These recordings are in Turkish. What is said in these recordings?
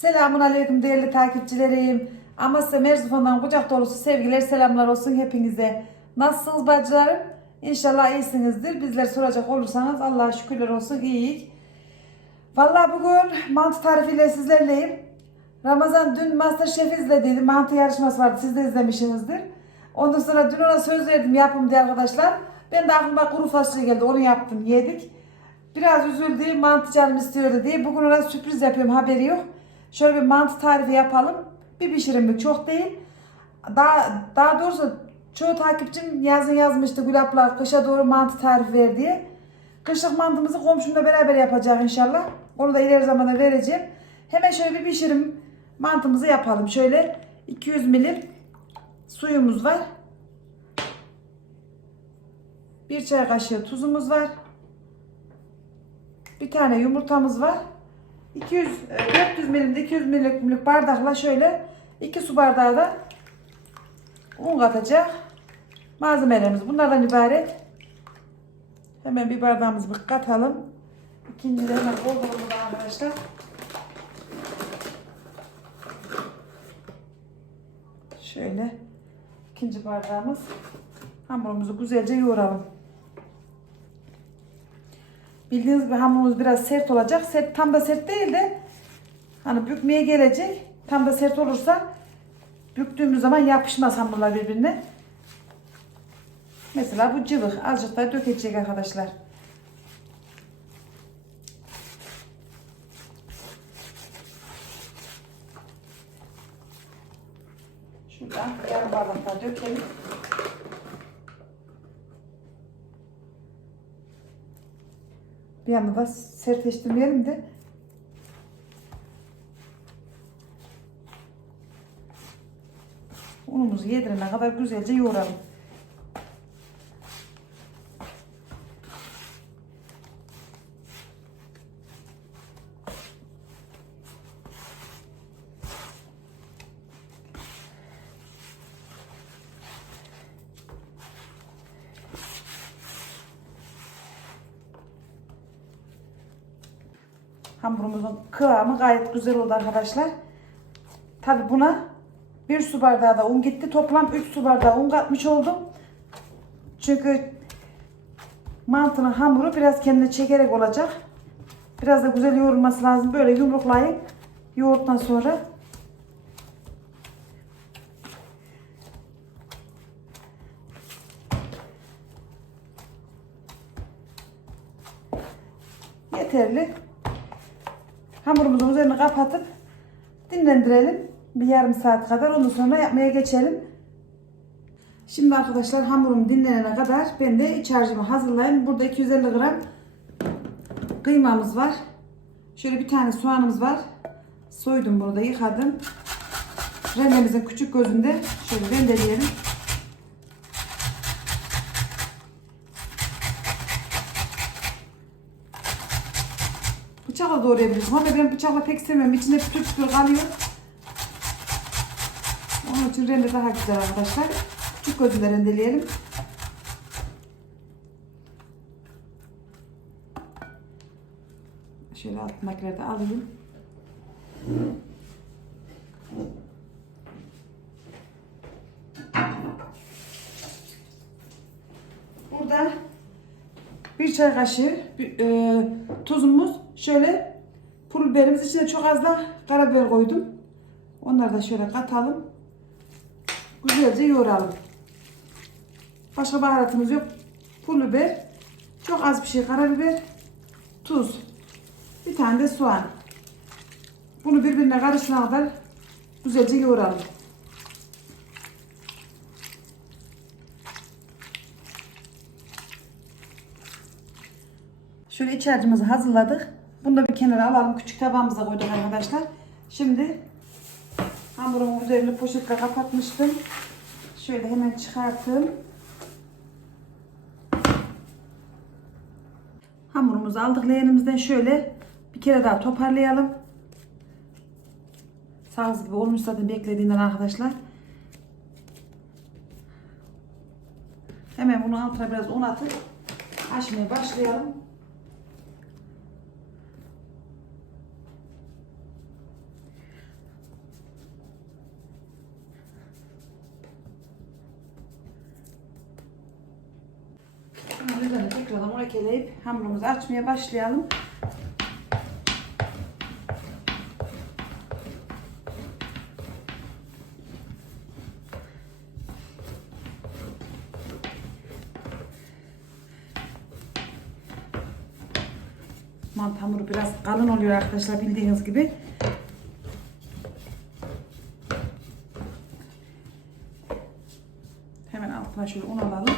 Selamun Aleyküm değerli takipçilerim. Amasya Merzifon'dan kucak dolusu sevgiler selamlar olsun hepinize. Nasılsınız bacılarım? İnşallah iyisinizdir. Bizler soracak olursanız Allah'a şükürler olsun iyiyiz. Vallahi bugün mantı tarifiyle sizlerleyim. Ramazan dün Masterchef izlediydi. Mantı yarışması vardı. Siz de izlemişsinizdir. Ondan sonra dün ona söz verdim yapım diye arkadaşlar. Ben de aklıma kuru fasulye geldi. Onu yaptım yedik. Biraz üzüldü. Mantı canım istiyordu diye. Bugün ona sürpriz yapıyorum haberi yok. Şöyle bir mantı tarifi yapalım. Bir pişirimlik çok değil. Daha, daha doğrusu çoğu takipçim yazın yazmıştı Gül abla kışa doğru mantı tarifi ver diye. Kışlık mantımızı komşumla beraber yapacak inşallah. Onu da ileri zamanda vereceğim. Hemen şöyle bir pişirim mantımızı yapalım. Şöyle 200 milim suyumuz var. Bir çay kaşığı tuzumuz var. Bir tane yumurtamız var. 200 e, 400 milimde 200 milimlik bardakla şöyle 2 su bardağı da un katacak. Malzemelerimiz bunlardan ibaret. Hemen bir bardağımızı katalım. İkinci de hemen dolduralım arkadaşlar. Şöyle ikinci bardağımız. Hamurumuzu güzelce yoğuralım. Bildiğiniz gibi hamurumuz biraz sert olacak. Sert, tam da sert değil de hani bükmeye gelecek. Tam da sert olursa büktüğümüz zaman yapışmaz hamurlar birbirine. Mesela bu cıvık. Azıcık da dökecek arkadaşlar. Şuradan yarım bardak daha dökelim. Bir yandan da sertleştirmeyelim de unumuzu yedirene kadar güzelce yoğuralım. Hamurumuzun kıvamı gayet güzel oldu arkadaşlar. Tabi buna bir su bardağı da un gitti. Toplam 3 su bardağı un katmış oldum. Çünkü mantının hamuru biraz kendine çekerek olacak. Biraz da güzel yoğurulması lazım. Böyle yumruklayın. Yoğurttan sonra yeterli. Hamurumuzun üzerine kapatıp dinlendirelim. Bir yarım saat kadar. Ondan sonra yapmaya geçelim. Şimdi arkadaşlar hamurum dinlenene kadar ben de iç harcımı hazırlayayım. Burada 250 gram kıymamız var. Şöyle bir tane soğanımız var. Soydum burada yıkadım. Rendemizin küçük gözünde şöyle rendeleyelim. Bıçakla doğrayabiliriz. Ama ben bıçakla pek sevmem. İçinde pütür pütür kalıyor. Onun için rende daha güzel arkadaşlar. Küçük gözünde rendeleyelim. Şöyle altındakileri de alayım. Burada bir çay kaşığı bir, e, tuzumuz. Şöyle pul biberimiz içine çok az da karabiber koydum. Onları da şöyle katalım. Güzelce yoğuralım. Başka baharatımız yok. Pul biber, çok az bir şey karabiber, tuz, bir tane de soğan. Bunu birbirine karışana kadar güzelce yoğuralım. Şöyle iç harcımızı hazırladık. Bunu da bir kenara alalım. Küçük tabağımıza koyduk arkadaşlar. Şimdi hamurumun üzerini poşetle kapatmıştım. Şöyle hemen çıkartayım. Hamurumuzu aldık leğenimizden şöyle bir kere daha toparlayalım. Sağız gibi olmuş zaten beklediğinden arkadaşlar. Hemen bunu altına biraz un atıp açmaya başlayalım. Bunun üzerine orekeleyip hamurumuzu açmaya başlayalım. Mantı hamuru biraz kalın oluyor arkadaşlar bildiğiniz gibi. Hemen altına şöyle un alalım.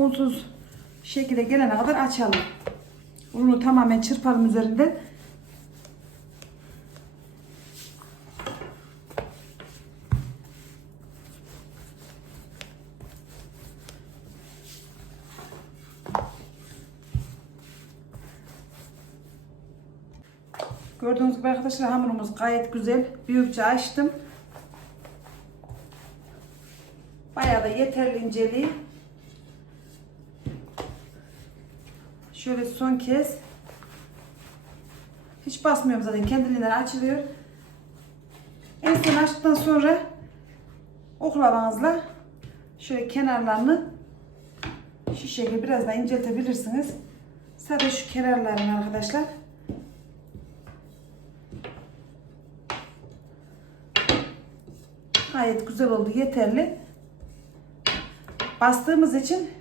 Unsuz şekilde gelene kadar açalım. Unu tamamen çırpalım üzerinde. Gördüğünüz gibi arkadaşlar hamurumuz gayet güzel. Büyükçe açtım. Bayağı da yeterli inceliği. Şöyle son kez. Hiç basmıyorum zaten kendiliğinden açılıyor. En son açtıktan sonra oklavanızla şöyle kenarlarını şu biraz daha inceltebilirsiniz. Sadece şu kenarlarını arkadaşlar. Gayet güzel oldu yeterli. Bastığımız için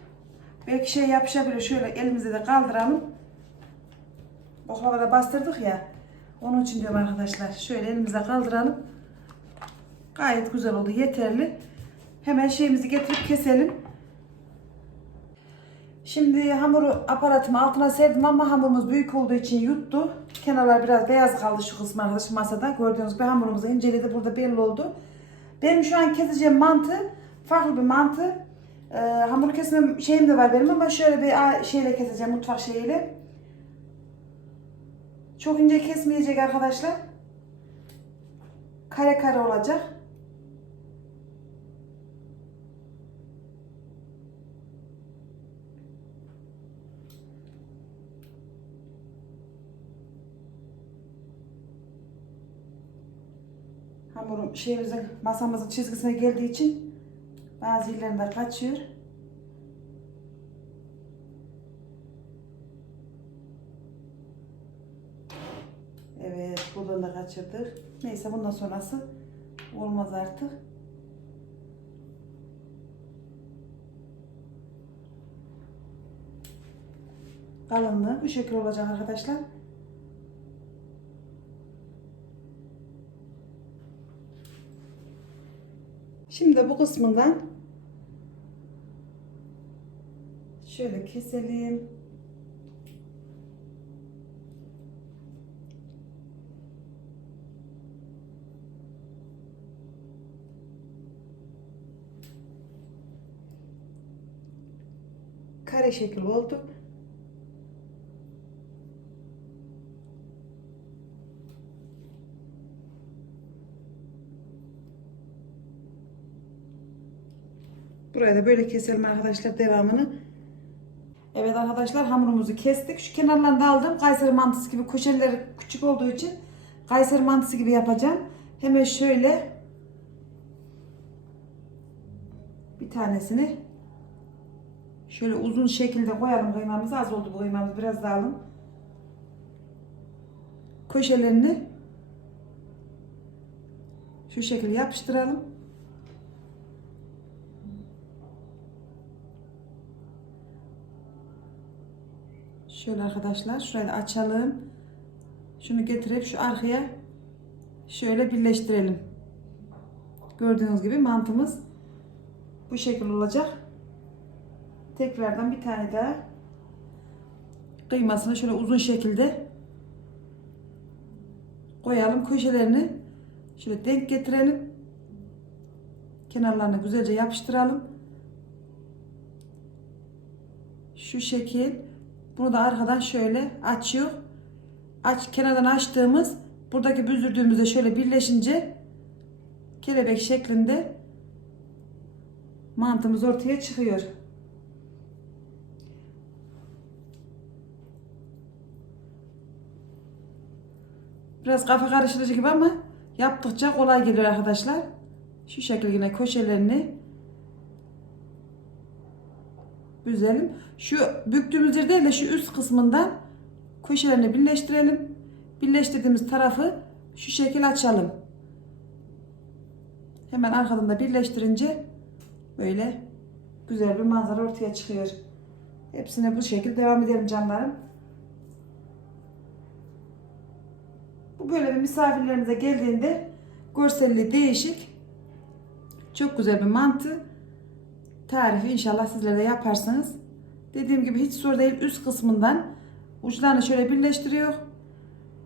belki şey yapışabilir. Şöyle elimize de kaldıralım. Oklavada bastırdık ya. Onun için diyorum arkadaşlar. Şöyle elimize kaldıralım. Gayet güzel oldu. Yeterli. Hemen şeyimizi getirip keselim. Şimdi hamuru aparatımı altına serdim ama hamurumuz büyük olduğu için yuttu. Kenarlar biraz beyaz kaldı şu kısmı arkadaşlar masada. Gördüğünüz gibi hamurumuz inceledi. Burada belli oldu. Benim şu an keseceğim mantı farklı bir mantı. Ee, hamur kesme şeyim de var benim ama şöyle bir şeyle keseceğim mutfak şeyiyle. Çok ince kesmeyecek arkadaşlar. Kare kare olacak. Hamurum şeyimizin masamızın çizgisine geldiği için bazı yerlerinde kaçıyor. Evet, buradan da kaçırdık. Neyse bundan sonrası olmaz artık. Kalınlığı bu şekil olacak arkadaşlar. Şimdi bu kısmından şöyle keselim. Kare şekil oldu. Buraya da böyle keselim arkadaşlar devamını. Evet arkadaşlar hamurumuzu kestik. Şu kenarlarını da aldım. Kayseri mantısı gibi köşeleri küçük olduğu için Kayseri mantısı gibi yapacağım. Hemen şöyle bir tanesini şöyle uzun şekilde koyalım kıymamızı. Az oldu bu kıymamız. Biraz daha alın. Köşelerini şu şekilde yapıştıralım. Şöyle arkadaşlar şurayı açalım. Şunu getirip şu arkaya şöyle birleştirelim. Gördüğünüz gibi mantımız bu şekil olacak. Tekrardan bir tane daha kıymasını şöyle uzun şekilde koyalım. Köşelerini şöyle denk getirelim. Kenarlarını güzelce yapıştıralım. Şu şekil. Bunu da arkadan şöyle açıyor. aç kenardan açtığımız buradaki büzdürdüğümüzde şöyle birleşince kelebek şeklinde mantımız ortaya çıkıyor. Biraz kafa karıştırıcı gibi ama yaptıkça kolay geliyor arkadaşlar. Şu şekilde yine köşelerini büzelim. Şu büktüğümüz yer de şu üst kısmından köşelerini birleştirelim. Birleştirdiğimiz tarafı şu şekil açalım. Hemen arkadan da birleştirince böyle güzel bir manzara ortaya çıkıyor. Hepsine bu şekilde devam edelim canlarım. Bu böyle bir misafirlerimize geldiğinde görselliği değişik. Çok güzel bir mantı. Tarifi inşallah sizler de yaparsınız. Dediğim gibi hiç zor değil. Üst kısmından uçlarını şöyle birleştiriyor.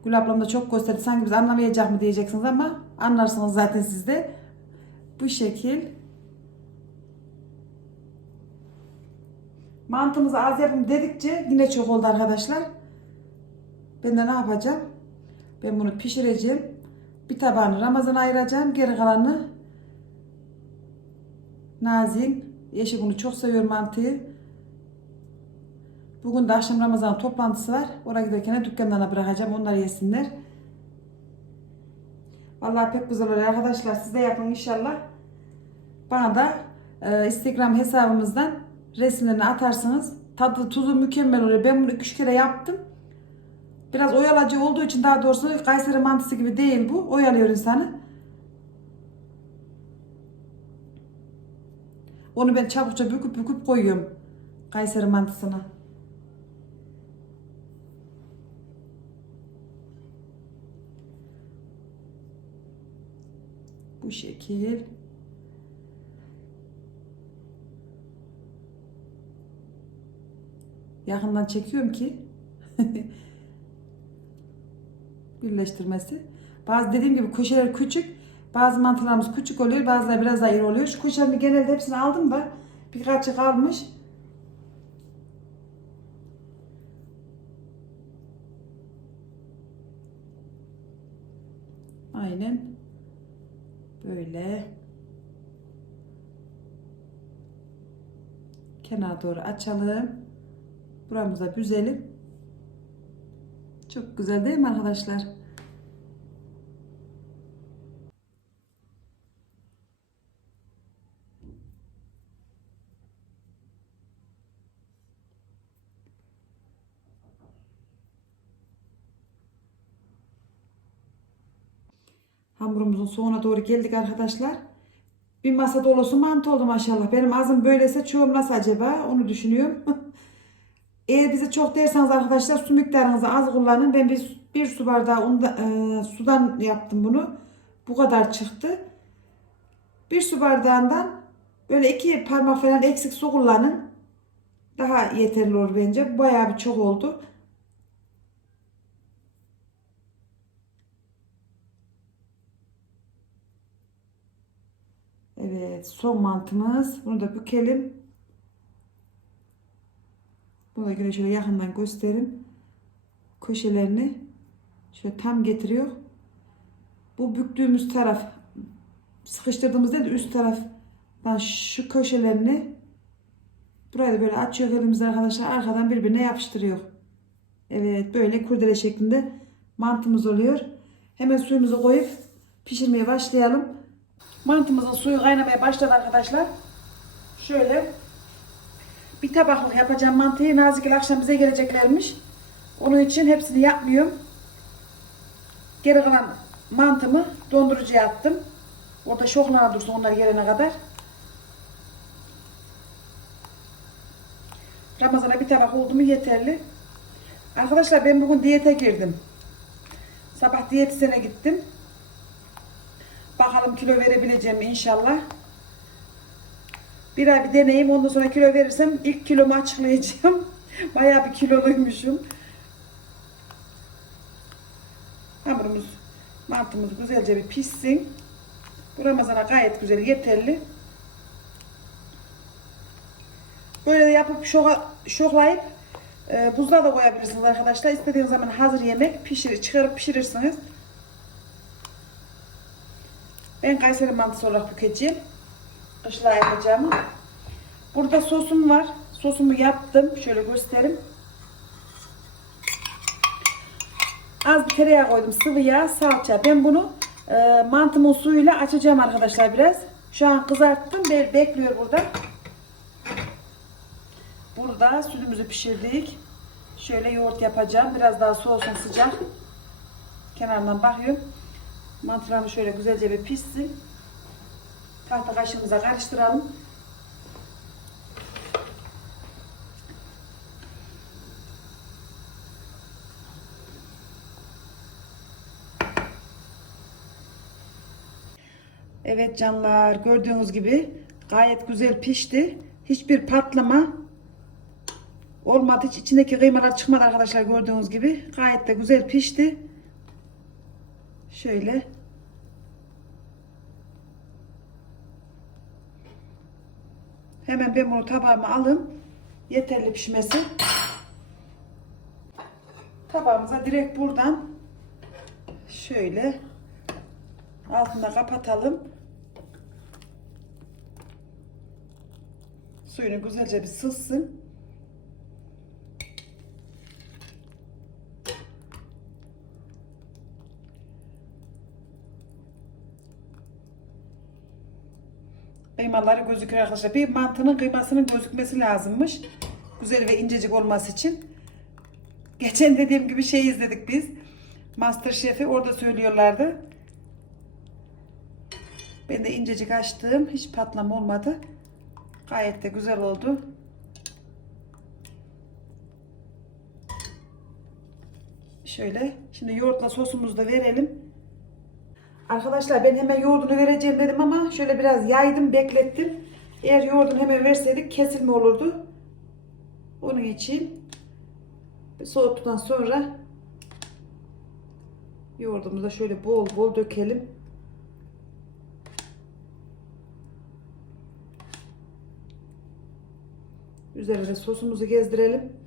Gül ablam da çok gösterdi. Sanki biz anlamayacak mı diyeceksiniz ama anlarsınız zaten siz de. Bu şekil. Mantımızı az yapım dedikçe yine çok oldu arkadaşlar. Ben de ne yapacağım? Ben bunu pişireceğim. Bir tabağını Ramazan'a ayıracağım. Geri kalanını Nazin. Eşi bunu çok seviyor mantıyı. Bugün de akşam Ramazan toplantısı var. Oraya giderken dükkanlarına bırakacağım. Onlar yesinler. Vallahi pek güzel oluyor arkadaşlar. Siz de yapın inşallah. Bana da e, Instagram hesabımızdan resimlerini atarsınız. Tadı tuzu mükemmel oluyor. Ben bunu 3 kere yaptım. Biraz oyalacı olduğu için daha doğrusu Kayseri mantısı gibi değil bu. Oyalıyor insanı. Onu ben çabukça büküp büküp koyuyorum. Kayseri mantısına. Bu şekil. Yakından çekiyorum ki birleştirmesi. Bazı dediğim gibi köşeler küçük. Bazı mantılarımız küçük oluyor. Bazıları biraz iri oluyor. Şu köşelerimi genelde hepsini aldım da birkaçı kalmış. Aynen. Böyle. Kenara doğru açalım. Buramıza büzelim. Çok güzel değil mi arkadaşlar? Hamurumuzun sonuna doğru geldik arkadaşlar. Bir masa dolusu mantı oldu maşallah. Benim ağzım böylese çoğum nasıl acaba? Onu düşünüyorum. Eğer bize çok derseniz arkadaşlar su miktarınızı az kullanın. Ben bir, bir su bardağı unda, e, sudan yaptım bunu. Bu kadar çıktı. Bir su bardağından böyle iki parmak falan eksik su kullanın. Daha yeterli olur bence. Bayağı bir çok oldu. Evet son mantımız. Bunu da bükelim. Bunu da yine şöyle yakından göstereyim. Köşelerini şöyle tam getiriyor. Bu büktüğümüz taraf sıkıştırdığımız değil de üst taraftan şu köşelerini burayı da böyle açıyor elimizle arkadaşlar arkadan birbirine yapıştırıyor. Evet böyle kurdele şeklinde mantımız oluyor. Hemen suyumuzu koyup pişirmeye başlayalım. Mantımızın suyu kaynamaya başladı arkadaşlar. Şöyle bir tabaklık yapacağım mantıyı. Nazikil akşam bize geleceklermiş. Onun için hepsini yapmıyorum. Geri kalan mantımı dondurucuya attım. Orada şoklana dursun onlar gelene kadar. Ramazana bir tabak oldu mu yeterli. Arkadaşlar ben bugün diyete girdim. Sabah diyetisyene gittim. Bakalım kilo verebileceğim inşallah. Bir ay bir deneyim ondan sonra kilo verirsem ilk kilomu açıklayacağım. Bayağı bir kiloluymuşum. Hamurumuz, mantımız güzelce bir pişsin. Bu Ramazan'a gayet güzel, yeterli. Böyle yapıp şoklayıp Ee, buzluğa da koyabilirsiniz arkadaşlar. İstediğiniz zaman hazır yemek pişir, çıkarıp pişirirsiniz. Ben Kayseri mantısı olarak tüketeceğim. Kışlığa yapacağımı. Burada sosum var. Sosumu yaptım. Şöyle göstereyim. Az bir tereyağı koydum. Sıvı yağ, salça. Ben bunu e, mantımın suyuyla açacağım arkadaşlar biraz. Şu an kızarttım. Be bekliyor burada. Burada sütümüzü pişirdik. Şöyle yoğurt yapacağım. Biraz daha soğusun sıcak. Kenarından bakıyorum. Mantılarımı şöyle güzelce bir pişsin. Tahta kaşığımıza karıştıralım. Evet canlar gördüğünüz gibi gayet güzel pişti. Hiçbir patlama olmadı. Hiç içindeki kıymalar çıkmadı arkadaşlar gördüğünüz gibi. Gayet de güzel pişti. Şöyle. Hemen ben bunu tabağıma alayım. Yeterli pişmesi. Tabağımıza direkt buradan şöyle altını da kapatalım. Suyunu güzelce bir sızsın. Kıymaları gözüküyor arkadaşlar. Bir mantının kıymasının gözükmesi lazımmış. Güzel ve incecik olması için. Geçen dediğim gibi şey izledik biz. Masterchef'i orada söylüyorlardı. Ben de incecik açtım. Hiç patlama olmadı. Gayet de güzel oldu. Şöyle. Şimdi yoğurtla sosumuzu da verelim. Arkadaşlar ben hemen yoğurdunu vereceğim dedim ama şöyle biraz yaydım, beklettim. Eğer yoğurdunu hemen verseydik kesilme olurdu. Onun için soğuttuktan sonra yoğurdumuzu da şöyle bol bol dökelim. Üzerine sosumuzu gezdirelim.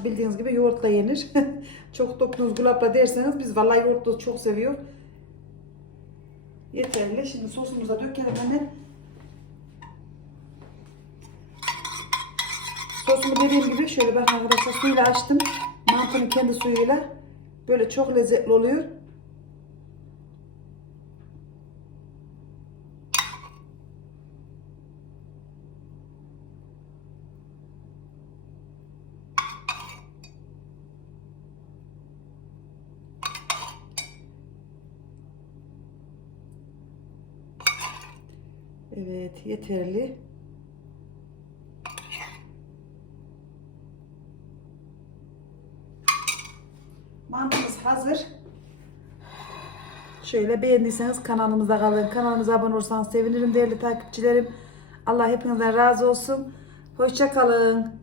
Mantı bildiğiniz gibi yoğurtla yenir. çok doktunuz gulapla derseniz biz vallahi yoğurtlu çok seviyor. Yeterli. Şimdi sosumuzu da dökelim hemen. Sosumu dediğim gibi şöyle bakın arkadaşlar suyla açtım. Mantının kendi suyuyla. Böyle çok lezzetli oluyor. Evet yeterli. Mantımız hazır. Şöyle beğendiyseniz kanalımıza kalın. Kanalımıza abone olursanız sevinirim değerli takipçilerim. Allah hepinizden razı olsun. Hoşça kalın.